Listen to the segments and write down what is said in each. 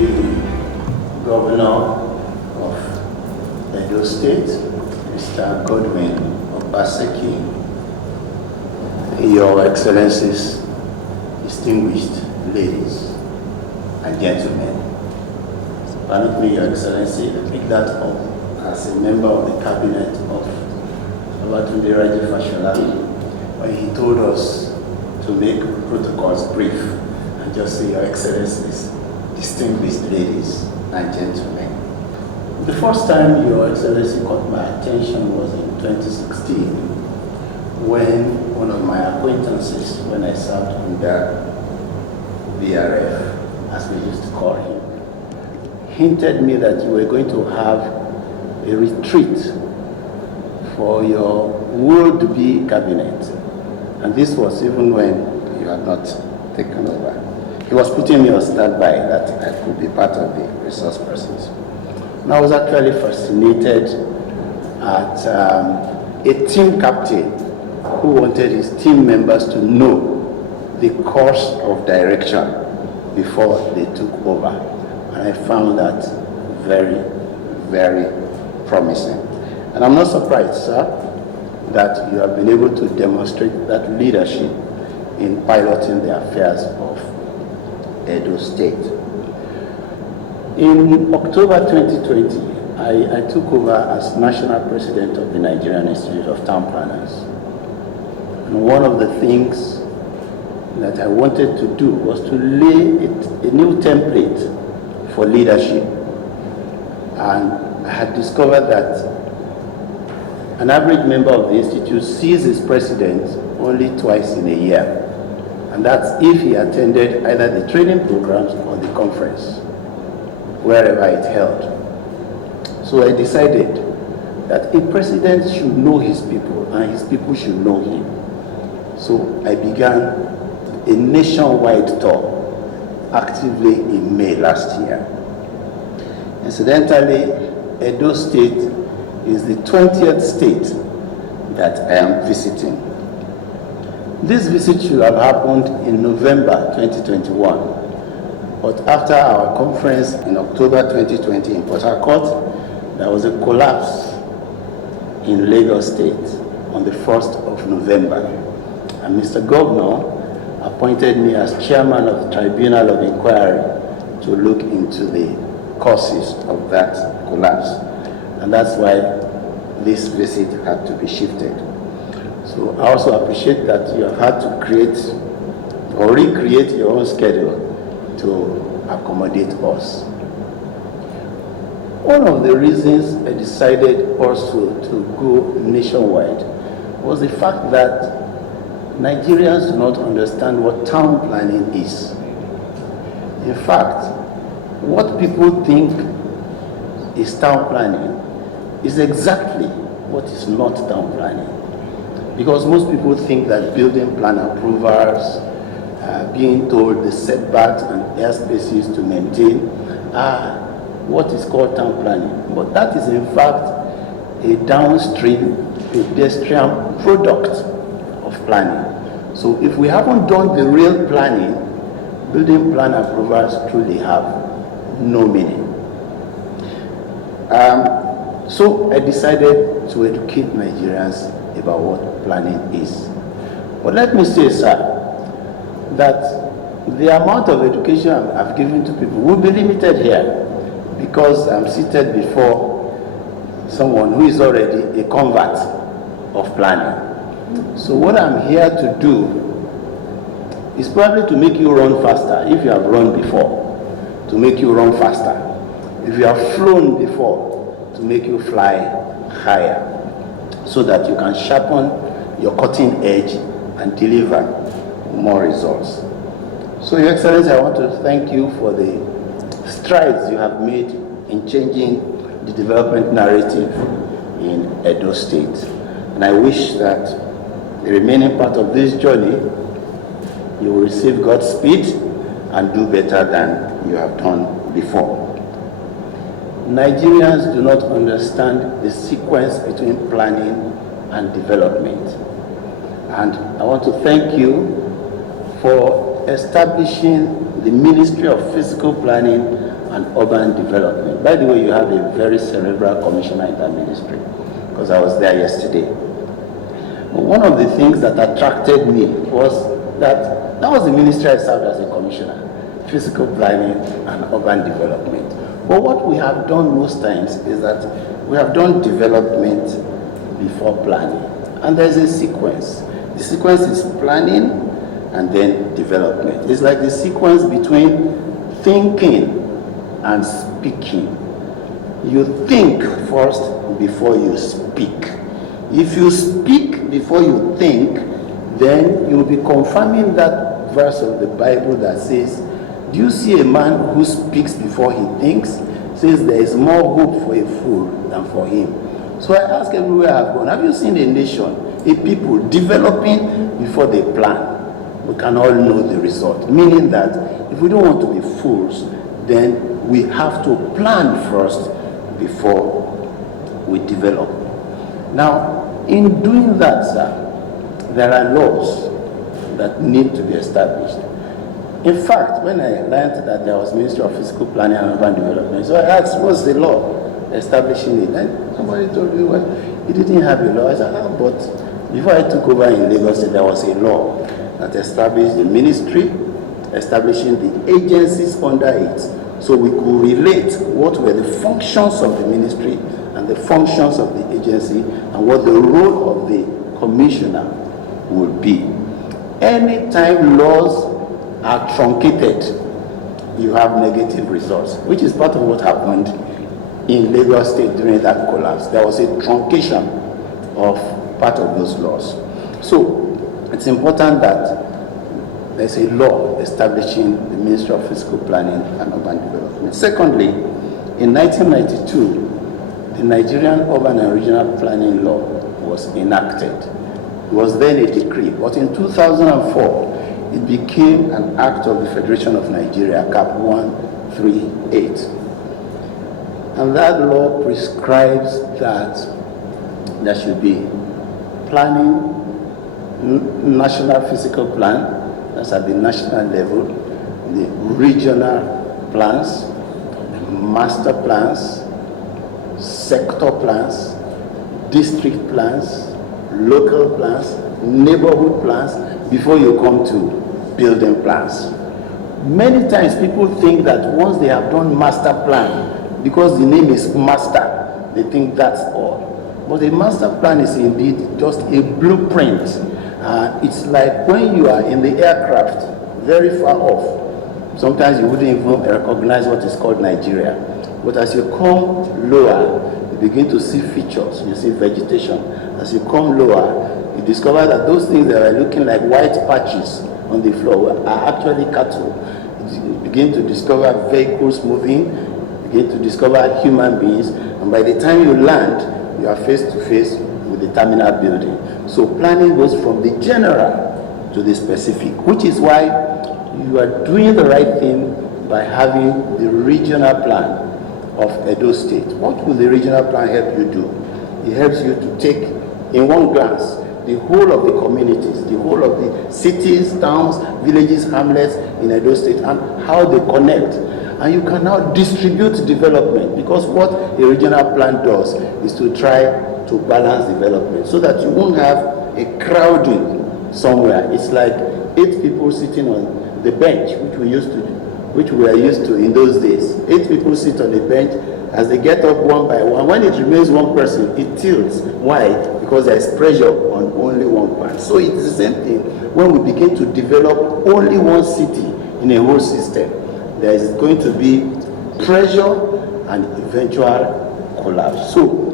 the Governor of Edo State, Mr. Godwin Obaseki, Your Excellencies, distinguished ladies and gentlemen. Permit me, Your Excellency, to pick that up as a member of the cabinet of Redi when he told us to make protocols brief and just say, Your Excellencies, distinguished ladies and gentlemen. The first time Your Excellency caught my attention was in 2016 when one of my acquaintances, when I served under BRF, as we used to call him, hinted me that you were going to have a retreat for your would-be cabinet. And this was even when you had not taken over. He was putting me on standby that I could be part of the resource persons. And I was actually fascinated at a team captain who wanted his team members to know the course of direction before they took over. And I found that very, very promising. And I'm not surprised, sir, that you have been able to demonstrate that leadership in piloting the affairs of Edo State. In October 2020, I took over as National President of the Nigerian Institute of Town Planners. And one of the things that I wanted to do was to lay a new template for leadership. And I had discovered that an average member of the Institute sees his president only twice in a year. And that's if he attended either the training programs or the conference, wherever it held. So I decided that a president should know his people and his people should know him. So I began a nationwide tour actively in May last year. Incidentally, Edo State is the 20th state that I am visiting. This visit should have happened in November 2021, but after our conference in October 2020 in Port Harcourt, there was a collapse in Lagos State on the 1st of November. And Mr. Governor appointed me as chairman of the Tribunal of Inquiry to look into the causes of that collapse. And that's why this visit had to be shifted. So I also appreciate that you have had to create or recreate your own schedule to accommodate us. One of the reasons I decided also to go nationwide was the fact that Nigerians do not understand what town planning is. In fact, what people think is town planning is exactly what is not town planning. Because most people think that building plan approvals, being told the setbacks and airspaces to maintain are what is called town planning. But that is in fact a downstream pedestrian product of planning. So if we haven't done the real planning, building plan approvals truly have no meaning. So I decided to educate Nigerians about what planning is. But let me say, sir, that the amount of education I've given to people will be limited here because I'm seated before someone who is already a convert of planning. So what I'm here to do is probably to make you run faster if you have run before, to make you run faster. If you have flown before, to make you fly higher, so that you can sharpen your cutting edge and deliver more results. So, Your Excellency, I want to thank you for the strides you have made in changing the development narrative in Edo State. And I wish that the remaining part of this journey, you will receive God's speed and do better than you have done before. Nigerians do not understand the sequence between planning and development. And I want to thank you for establishing the Ministry of Physical Planning and Urban Development. By the way, you have a very cerebral commissioner in that ministry, because I was there yesterday. But one of the things that attracted me was that was the ministry I served as a commissioner, physical planning and urban development. But what we have done most times is that we have done development before planning. And there's a sequence. The sequence is planning and then development. It's like the sequence between thinking and speaking. You think first before you speak. If you speak before you think, then you'll be confirming that verse of the Bible that says, do you see a man who speaks before he thinks? It says there is more hope for a fool than for him. So I ask everywhere I've gone, have you seen a nation, a people developing before they plan? We can all know the result. Meaning that if we don't want to be fools, then we have to plan first before we develop. Now, in doing that, sir, there are laws that need to be established. In fact, when I learned that there was Ministry of Physical Planning and Urban Development, so I asked, what's the law establishing it? And somebody told me, well, he didn't have a law. I said, but before I took over in Lagos, there was a law that established the ministry, establishing the agencies under it, so we could relate what were the functions of the ministry and the functions of the agency and what the role of the commissioner would be. Anytime laws are truncated, you have negative results, which is part of what happened in Lagos State during that collapse. There was a truncation of part of those laws. So it's important that there's a law establishing the Ministry of Physical Planning and Urban Development. Secondly, in 1992, the Nigerian Urban and Regional Planning Law was enacted. It was then a decree, but in 2004, it became an act of the Federation of Nigeria, Cap 138. And that law prescribes that there should be planning, national physical plan, that's at the national level, the regional plans, master plans, sector plans, district plans, local plans, neighborhood plans, before you come to building plans. Many times people think that once they have done master plan, because the name is master, they think that's all. But a master plan is indeed just a blueprint. It's like when you are in the aircraft, very far off, sometimes you wouldn't even recognize what is called Nigeria. But as you come lower, you begin to see features, you see vegetation. As you come lower, you discover that those things that are looking like white patches on the floor are actually cattle. You begin to discover vehicles moving, begin to discover human beings, and by the time you land, you are face to face with the terminal building. So planning goes from the general to the specific, which is why you are doing the right thing by having the regional plan of Edo State. What will the regional plan help you do? It helps you to take, in one glance, the whole of the communities, the whole of the cities, towns, villages, hamlets in Edo State and how they connect. And you can now distribute development, because what a regional plan does is to try to balance development so that you won't have a crowding somewhere. It's like 8 people sitting on the bench, which we are used to in those days. 8 people sit on the bench. As they get up one by one, when it remains one person, it tilts. Why? Because there is pressure on only one part. So it's the same thing when we begin to develop only one city in a whole system. There is going to be pressure and eventual collapse. So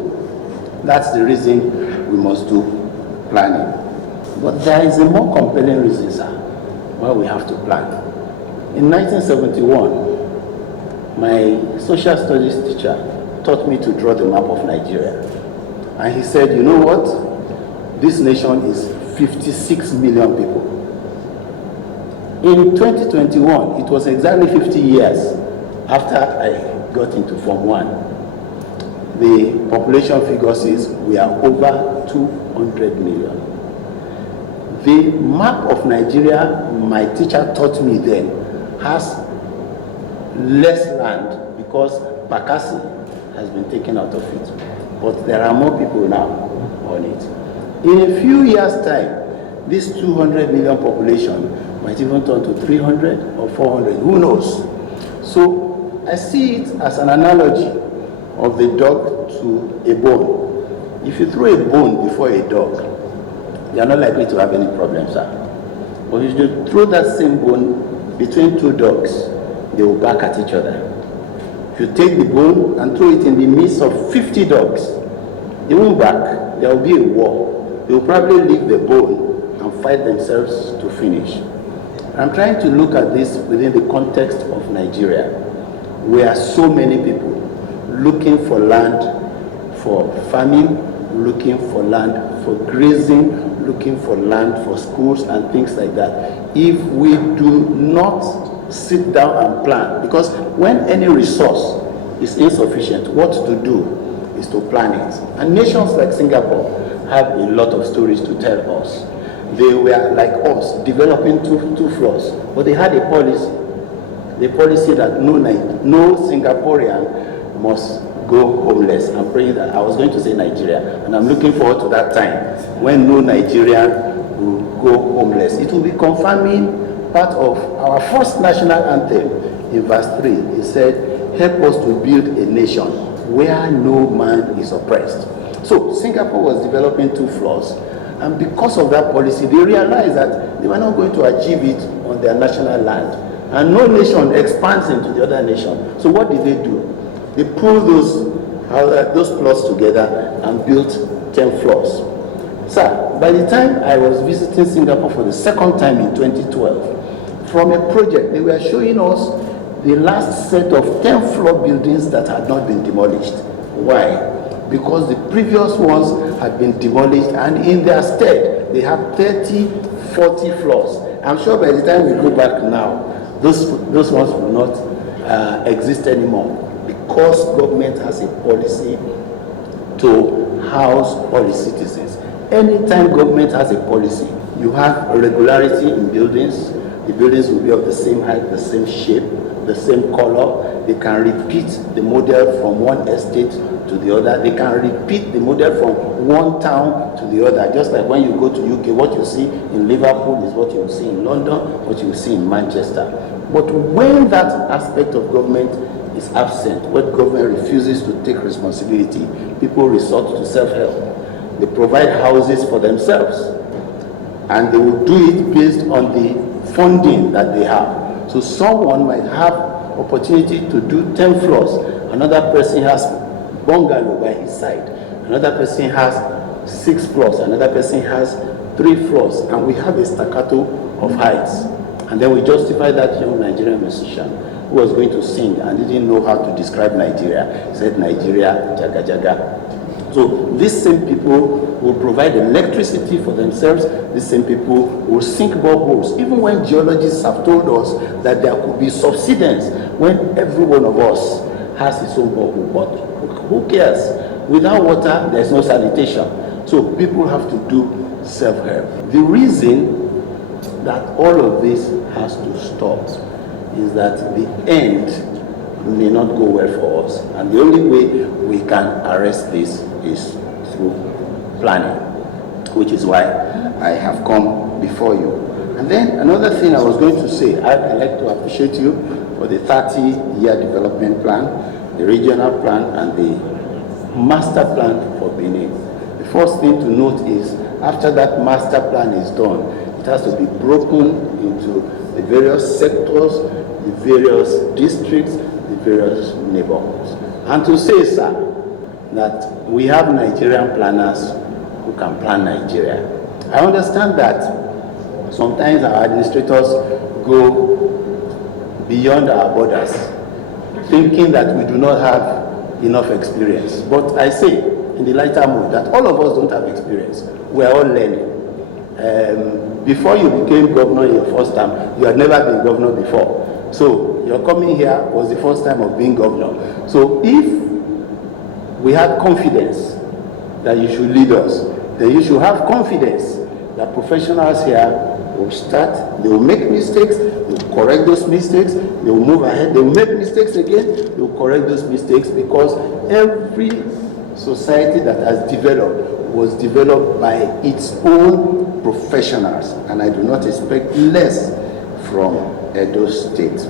that's the reason we must do planning. But there is a more compelling reason, sir, why we have to plan. In 1971, my social studies teacher taught me to draw the map of Nigeria. And he said, you know what? This nation is 56 million people. In 2021, it was exactly 50 years after I got into Form 1. The population figure says we are over 200 million. The map of Nigeria my teacher taught me then has less land because Bakassi has been taken out of it. But there are more people now on it. In a few years' time, this 200 million population might even turn to 300 or 400, who knows? So I see it as an analogy of the dog to a bone. If you throw a bone before a dog, you are not likely to have any problems, sir. But if you throw that same bone between two dogs, they will bark at each other. If you take the bone and throw it in the midst of 50 dogs, they won't bark, there will be a war. They will probably leave the bone and fight themselves to finish. I'm trying to look at this within the context of Nigeria, where so many people looking for land for farming, looking for land for grazing, looking for land for schools and things like that. If we do not sit down and plan, because when any resource is insufficient, what to do is to plan it. And nations like Singapore have a lot of stories to tell us. They were like us, developing two floors, but they had a policy. The policy that no Singaporean must go homeless. I'm praying that, I was going to say Nigeria, and I'm looking forward to that time when no Nigerian will go homeless. It will be confirming part of our first national anthem. In verse 3, it said, help us to build a nation where no man is oppressed. So Singapore was developing 2 floors, and because of that policy, they realized that they were not going to achieve it on their national land. And no nation expands into the other nation. So what did they do? They pulled those plots together and built 10 floors. Sir, by the time I was visiting Singapore for the second time in 2012, from a project, they were showing us the last set of 10-floor buildings that had not been demolished. Why? Because the previous ones had been demolished, and in their stead, they have 30, 40 floors. I'm sure by the time we go back now, those ones will not exist anymore, because government has a policy to house all its citizens. Anytime government has a policy, you have regularity in buildings. The buildings will be of the same height, the same shape, the same color. They can repeat the model from one estate to the other. They can repeat the model from one town to the other. Just like when you go to UK, what you see in Liverpool is what you will see in London, what you will see in Manchester. But when that aspect of government is absent, when government refuses to take responsibility, people resort to self-help. They provide houses for themselves, and they will do it based on the funding that they have. So someone might have opportunity to do 10 floors. Another person has bungalow by his side. Another person has 6 floors. Another person has 3 floors. And we have a staccato of heights. And then we justify that young Nigerian musician who was going to sing and didn't know how to describe Nigeria. He said, Nigeria, jaga jaga. So these same people will provide electricity for themselves. These same people will sink boreholes. Even when geologists have told us that there could be subsidence when every one of us has his own borehole. But who cares? Without water, there's no sanitation. So people have to do self-help. The reason that all of this has to stop is that the end may not go well for us. And the only way we can arrest this is through planning, which is why I have come before you. And then another thing I was going to say, I'd like to appreciate you for the 30-year development plan, the regional plan, and the master plan for Benin. The first thing to note is, after that master plan is done, it has to be broken into the various sectors, the various districts, the various neighborhoods. And to say, sir, that we have Nigerian planners who can plan Nigeria. I understand that sometimes our administrators go beyond our borders, thinking that we do not have enough experience. But I say, in the lighter mood, that all of us don't have experience. We are all learning. Before you became governor in your first term, you had never been governor before. So your coming here was the first time of being governor. So if we had confidence that you should lead us, then you should have confidence that professionals here will start, they will make mistakes, they will correct those mistakes, they will move ahead, they will make mistakes again, they will correct those mistakes, because every society that has developed was developed by its own professionals, and I do not expect less from Edo State.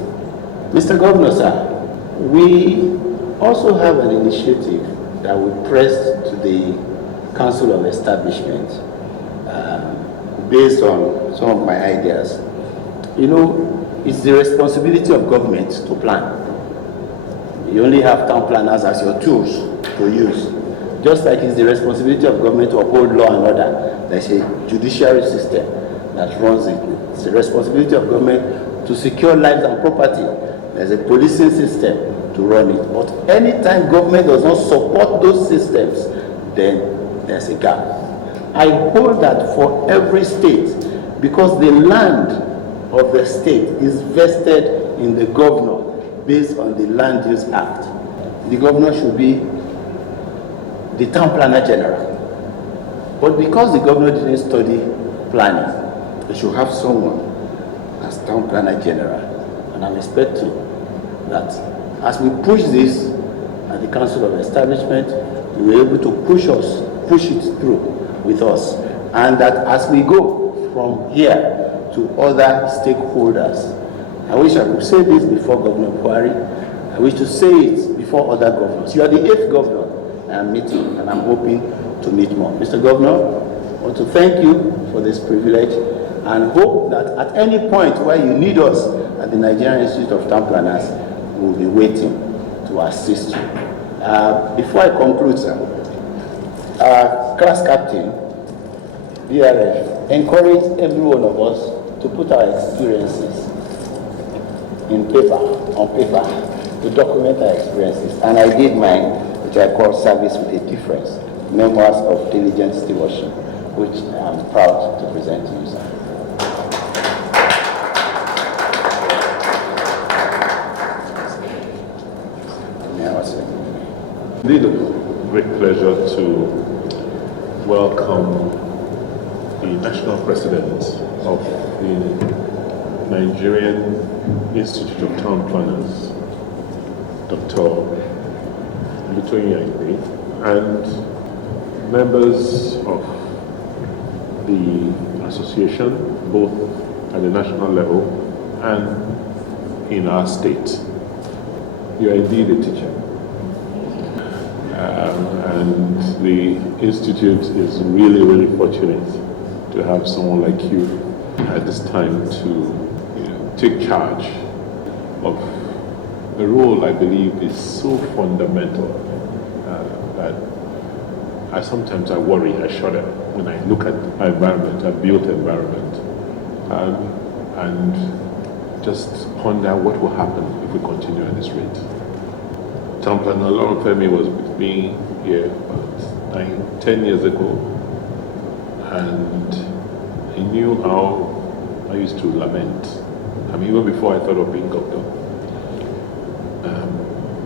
Mr. Governor, sir, we also have an initiative that we pressed to the Council of Establishment based on some of my ideas. You know, it's the responsibility of government to plan. You only have town planners as your tools to use. Just like it's the responsibility of government to uphold law and order. There's a judiciary system that runs it. It's the responsibility of government to secure lives and property. There's a policing system to run it. But anytime government does not support those systems, then there's a gap. I hold that for every state, because the land of the state is vested in the governor based on the Land Use Act. The governor should be the town planner general. But because the governor didn't study planning, they should have someone as town planner general. And I'm expecting that as we push this at the Council of Establishment, we will be able to push it through with us. And that as we go from here to other stakeholders, I wish I could say this before Governor Buhari, I wish to say it before other governors. You are the 8th governor I'm meeting, and I'm hoping to meet more. Mr. Governor, I want to thank you for this privilege, and hope that at any point where you need us at the Nigerian Institute of Town Planners, we will be waiting to assist you. Before I conclude, sir, class captain, DRF, encourage every one of us to put our experiences in paper, on paper, to document our experiences. And I did mine, which I call Service with a Difference, Memoirs of Diligent Stewardship, which I'm proud to present to you, sir. Indeed, a great pleasure to welcome the National President of the Nigerian Institute of Town Planners, Dr. Lutoyin, and members of the association, both at the national level and in our state. You are indeed a teacher. And the Institute is really, really fortunate to have someone like you at this time to take charge of the role I believe is so fundamental that I worry, I shudder when I look at our environment, our built environment, and just ponder what will happen if we continue at this rate. Town planner Lauren Femi was with me here about 10 years ago, and he knew how I used to lament. I mean, even before I thought of being governor,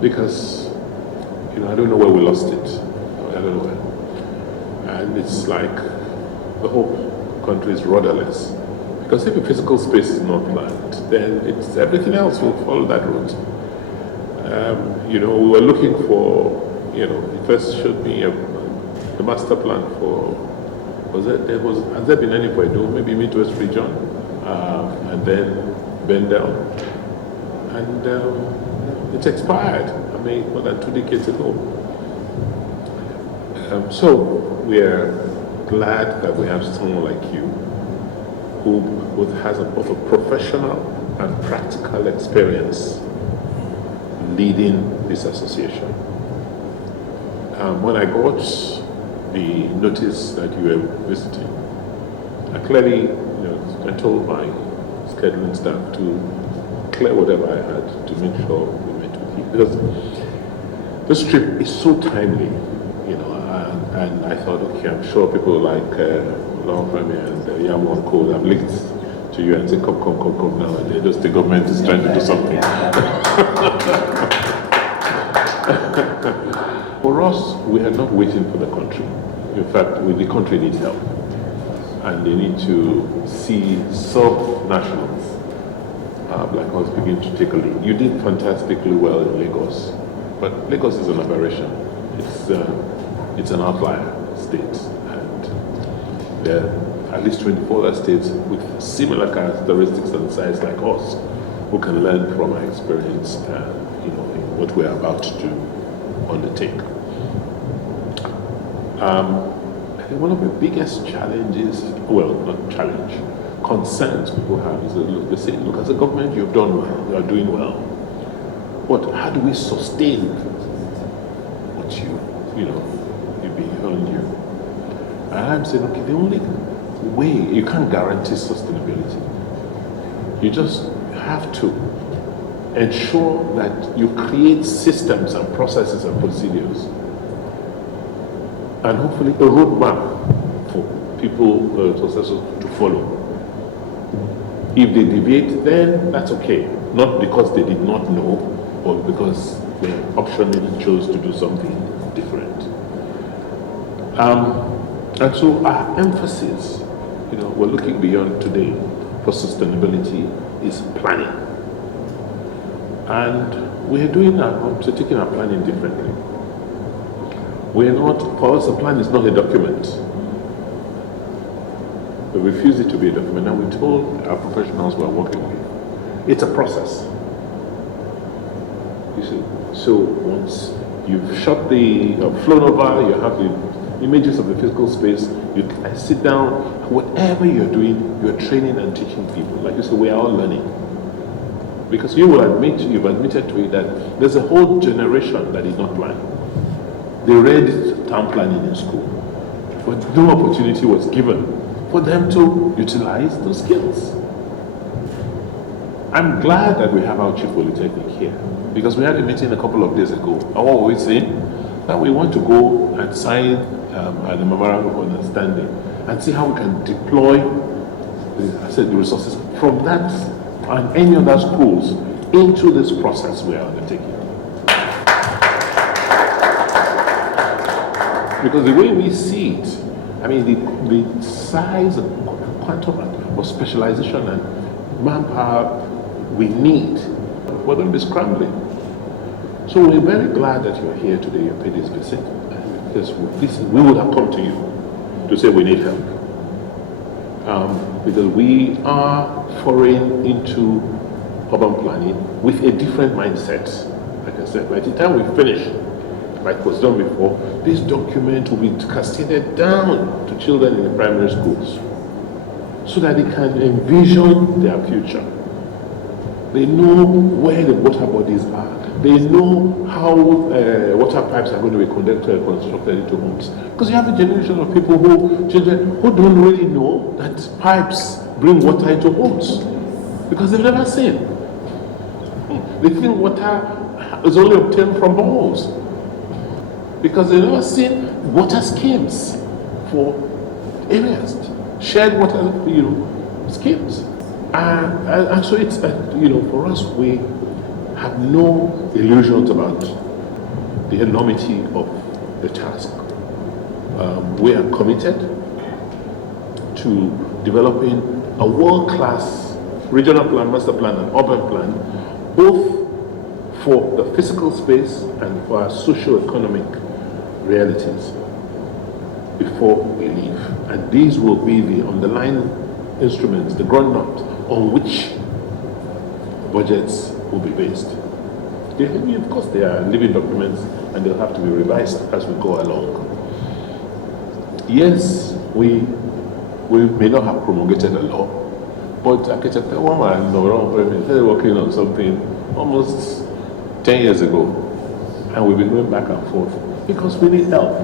because I don't know where we lost it. I don't know where, and it's like the whole country is rudderless. Because if a physical space is not planned, then everything else will follow that route. We were looking for, it first showed me the master plan for, has there been any for Edo, maybe Midwest region, and then bend down. And it's expired, more than 2 decades ago. So we're glad that we have someone like you who has both a professional and practical experience leading this association. When I got the notice that you were visiting, I clearly I told my scheduling staff to clear whatever I had to make sure we met with you. Because this trip is so timely, and I thought, okay, I'm sure people like Law Premier and Yamu Code have linked to you and say, come now, and just the government is trying to do something. For us, we are not waiting for the country. In fact, the country needs help. and they need to see sub-nationals like us begin to take a lead. You did fantastically well in Lagos, but Lagos is an aberration. It's an outlier state, and there are at least 24 other states with similar characteristics and size like us who can learn from our experience and in what we're about to undertake. I think one of the biggest challenges, well, not challenge, concerns people have is that they say, look, as a government, you've done well, you are doing well. But how do we sustain what you beyond you? And I'm saying, okay, the only way, you can't guarantee sustainability. You just have to ensure that you create systems and processes and procedures, and hopefully a roadmap for people, successors to follow. If they deviate, then that's okay. Not because they did not know, or because they optionally chose to do something different. And so our emphasis, we're looking beyond today for sustainability is planning. And we're taking our planning differently. For us, a plan is not a document. We refuse it to be a document, and we told our professionals we're working with, it's a process. You see, so once you've shot flown over, you have the images of the physical space, you sit down, whatever you're doing, you're training and teaching people. Like you said, we are all learning. Because you've admitted to it that there's a whole generation that is not planning. They read town planning in school, but no opportunity was given for them to utilize those skills. I'm glad that we have our Chief Polytechnic here, because we had a meeting a couple of days ago, and what were we saying? That we want to go and sign a memorandum of understanding and see how we can deploy the resources from that and any other schools into this process we are undertaking. Because the way we see it, I mean, the size and quantum of specialization and manpower we need, we're going to be scrambling. So we're very glad that you're here today, your PD is visit, because we would have come to you to say we need help. Because we are foraying into urban planning with a different mindset. Like I said, by the time we finish, like was done before, this document will be cascaded down to children in the primary schools so that they can envision their future. They know where the water bodies are. They know how water pipes are going to be constructed into homes. Because you have a generation of children who don't really know that pipes bring water into homes because they've never seen. They think water is only obtained from boreholes because they've never seen water schemes for areas, shared water, schemes. And so it's, for us, we have no illusions about the enormity of the task. We are committed to developing a world-class regional plan, master plan, and urban plan, both for the physical space and for our socio-economic realities before we leave. And these will be the underlying instruments, the groundnut on which budgets will be based. Of course, they are living documents and they'll have to be revised as we go along. Yes, we may not have promulgated a law, but started working on something almost 10 years ago, and we've been going back and forth because we need help.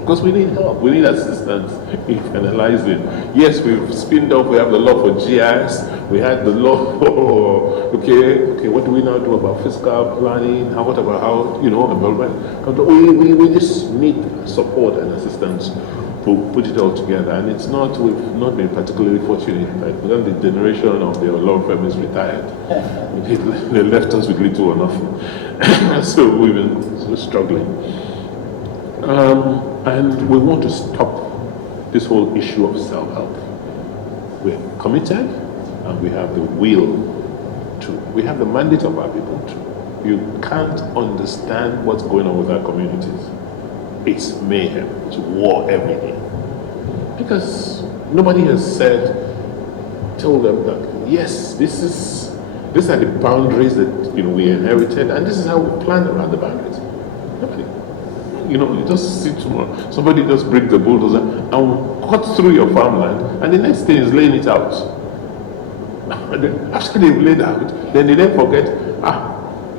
Because we need help, we need assistance in finalizing. Yes, we've spinned off, we have the law for GIS, we had the law for, okay, what do we now do about fiscal planning? What about how, we just need support and assistance to put it all together. And we've not been particularly fortunate. Like, when the generation of the law firm is retired, they left us with little or nothing. So we've been struggling. And we want to stop this whole issue of self-help. We're committed and we have the will to. We have the mandate of our people to. You can't understand what's going on with our communities. It's mayhem, it's war every day. Because nobody has told them that, yes, these are the boundaries that we inherited, and this is how we plan around the boundaries. Nobody. You just see tomorrow, somebody just brings the bulldozer and cut through your farmland, and the next thing is laying it out. And then after they've laid out, then they forget,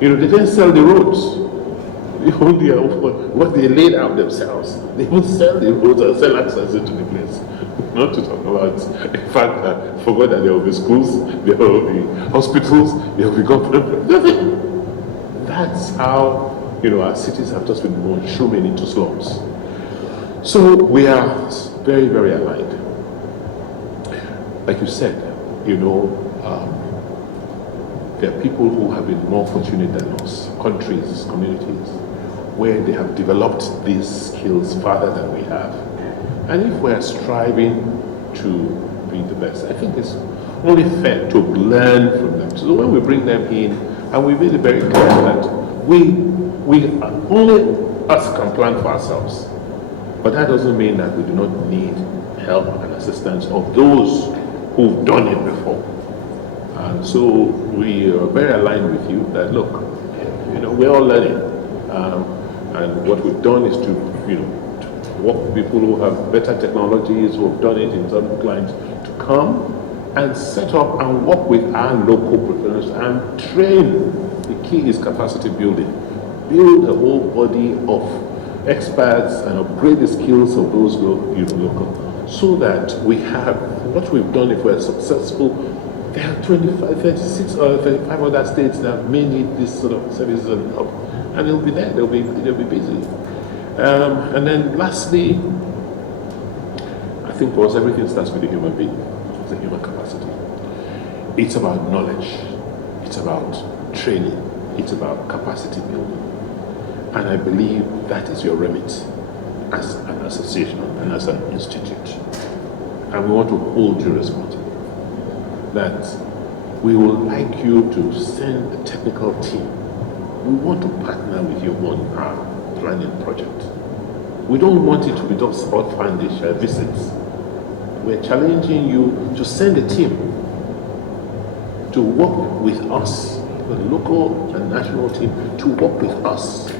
they didn't sell the roads. What they laid out themselves. They would sell the roads and sell access into the place. Not to talk about, in fact, I forgot that there will be schools, there will be hospitals, there will be government. That's how our cities have just been mushrooming into slums. So we are very, very aligned. Like you said, there are people who have been more fortunate than us, countries, communities, where they have developed these skills farther than we have. And if we're striving to be the best, I think it's only fair to learn from them. So when we bring them in, and we made it very clear that only us can plan for ourselves. But that doesn't mean that we do not need help and assistance of those who've done it before. And so we are very aligned with you that, look, we're all learning. And what we've done is to work with people who have better technologies, who have done it in some clients, to come and set up and work with our local professionals and train. The key is capacity building. Build a whole body of experts and upgrade the skills of those local, so that we have what we've done. If we're successful, there are 25, 36 or 35 other states that may need this sort of services and help, and they'll be there. They'll be busy. And then lastly, I think for us everything starts with the human being, the human capacity. It's about knowledge. It's about training. It's about capacity building. And I believe that is your remit as an association and as an institute. And we want to hold you responsible. That we would like you to send a technical team. We want to partner with you on our planning project. We don't want it to be just orphanage visits. We're challenging you to send a team to work with us, the local and national team, to work with us,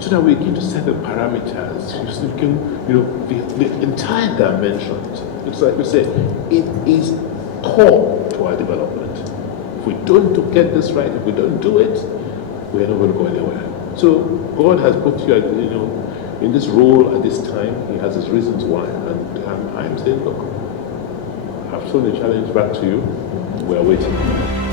so that we begin to set the parameters. So we can, the entire dimension. It's like we say, it is core to our development. If we don't get this right, if we don't do it, we're not going to go anywhere. So God has put you, in this role at this time. He has his reasons why, and I'm saying, look, I've thrown the challenge back to you. We're waiting.